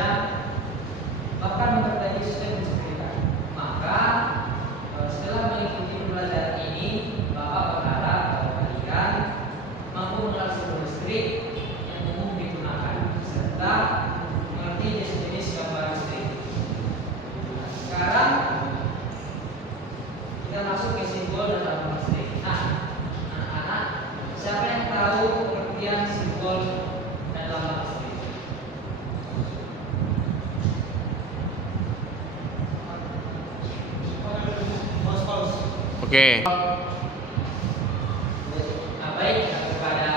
merancang bahkan mempelajari sistem listrikan. Maka setelah mengikuti pembelajaran ini, Bapak berharap bahwa kalian mampu mengenal simbol listrik yang umum digunakan serta mengerti jenis-jenis gambar listrik. Sekarang kita masuk ke simbol dan lambang listrik. Nah, anak-anak, siapa yang tahu pengertian simbol dan lambang listrik? Oke. Nah, baik, kepada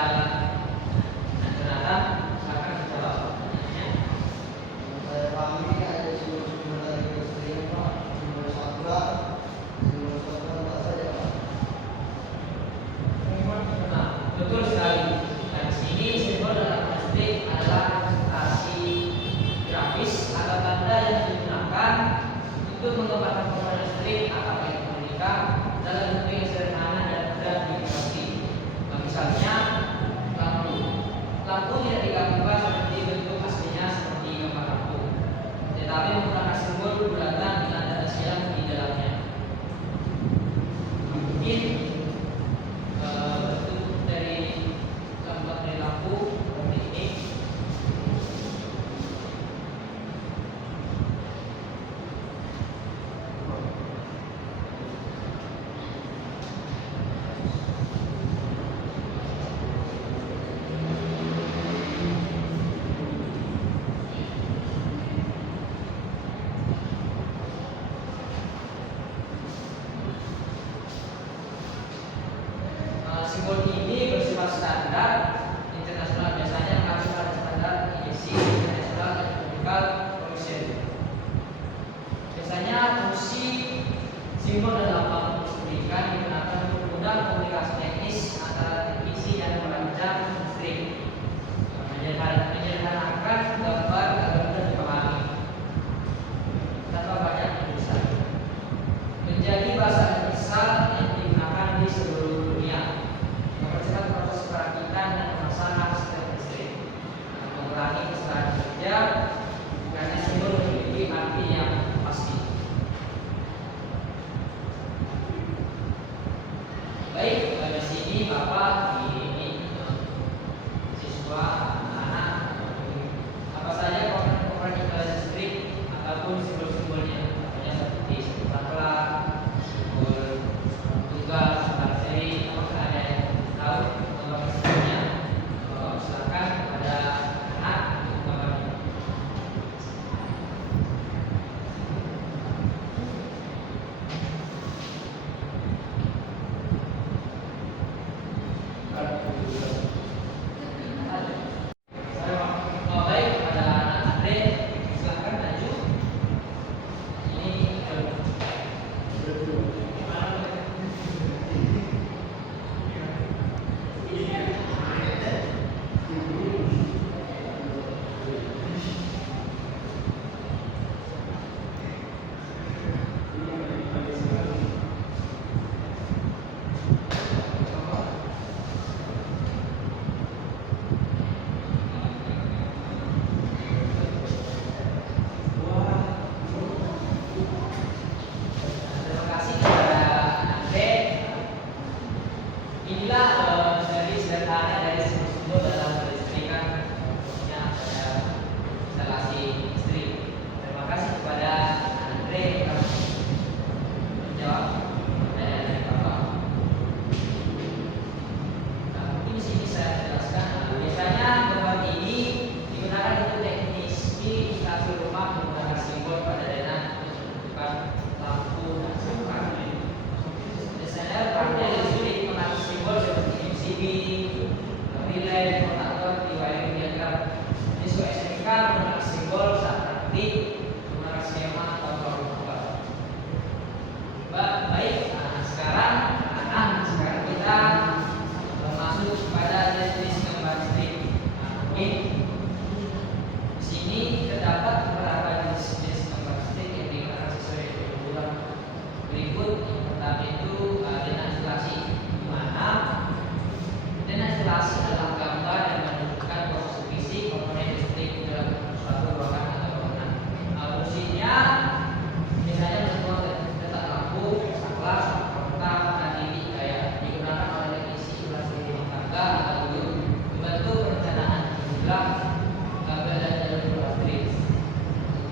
Jonathan, silakan dijawab pertanyaannya. Saya pahami ada simbol-simbol dari listrik, Pak. Simbol sakura, simbol sakura apa saja, Pak? Nah, betul sekali. Nah, di sini simbol dalam listrik adalah representasi grafis atau tanda yang digunakan untuk menggambarkan komponen listrik atau elektronika dalam bentuk yang sederhana dan mudah dimengerti. Nah, misalnya lampu. Lampu tidak digambar seperti bentuk aslinya seperti gambar lampu, tetapi menggunakan simbol bulatan dengan tanda silang di dalamnya. Mungkin bentuk dari gambar dari lampu seperti ini. Simbol ini bersifat standar internasional, biasanya mengacu pada standar IEC International Electrical Commission. Biasanya fungsi simbol dan lambang listrikan digunakan untuk memudahkan komunikasi teknis antara teknisi dan perancang listrik, menyederhanakan gambar agar mudah dipahami tanpa banyak tulisan, menjadi bahasa universal yang digunakan di seluruh dunia, mempercepat proses perakitan dan pemasangan sistem listrik, mengurangi kesalahan kerja karena simbol memiliki arti yang pasti. Baik, di sini Bapak ini siswa anak apa saja komponen installasi listrik ataupun simbol-simbolnya, contohnya seperti simbol sakura, simbol tunggal, simbol seri. Apakah ada yang tahu gambar simbolnya? Silakan pada anak untuk gambarnya. Oh, baik, pada anak Andre, silakan maju. Ini terima kasih kepada Andre. Inilah dari sederhana dari simbol dalam kelistrikan, khususnya pada instalasi listrik. Terima kasih kepada Andre yang menjawab pertanyaan dari Bapak. Nah, mungkin di sini saya jelaskan. Biasanya gambar ini digunakan untuk teknisi instalasi rumah menggunakan simbol pada daerah untuk menentukan lampu dan saklar. Biasanya perannya lebih sulit mengatur simbol seperti MCB, relay, kontaktor di wiring diagram. Siswa SMK menggunakan simbol saat praktik menggunakan skema atau formula. Baik, nah, sekarang kita masuk pada jenis gambar listrik. Nah, mungkin di sini terdapat beberapa jenis gambar listrik yang digunakan sesuai ketentuan berikut. Yang pertama itu dena instalasi, di mana dena instalasi adalah gambar yang menunjukkan posisi fisik komponen listrik dalam suatu ruangan atau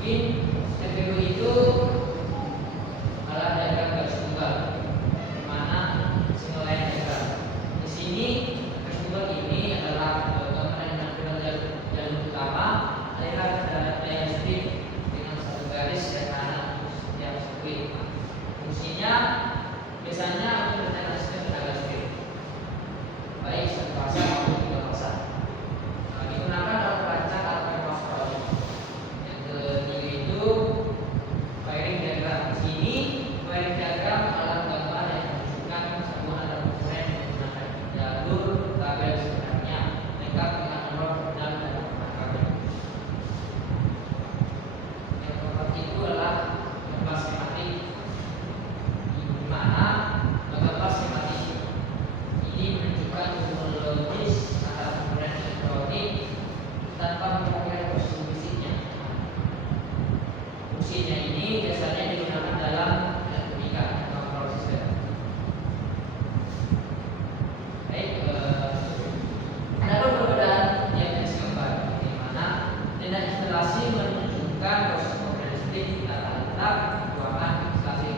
Mungkin CPU itu adalah diagram garis tunggal, di mana single line diagram. Di sini garis tunggal ini adalah gambaran yang menampilkan jalur utama, aliran daya listrik dengan satu garis dan kanan setiap sirkuit. Fungsinya biasanya untuk menekan sistem tenaga listrik, baik satu pasang maupun dua pasang. Digunakan dalam perancang alat pemrosesan hydraulik. Yang ketiga itu wiring diagram. Di sini wiring diagram adalah gambar yang menunjukkan sambungan antara komponen menggunakan jalur kabel sebenarnya lengkap dengan nomor dan penamaan kabel. Yang keempat itu adalah gambar skematik, di mana gambar skematik ini menunjukkan hubungan logis antara komponen elektronik tanpa memperhatikan posisi fisiknya. Fungsinya ini biasanya digunakan dalam elektronika atau control system. Baik, ada perbedaan diagnosis gambar, di mana tindak instalasi menunjukkan proses komponen listrik tata letak, ruangan, instalasi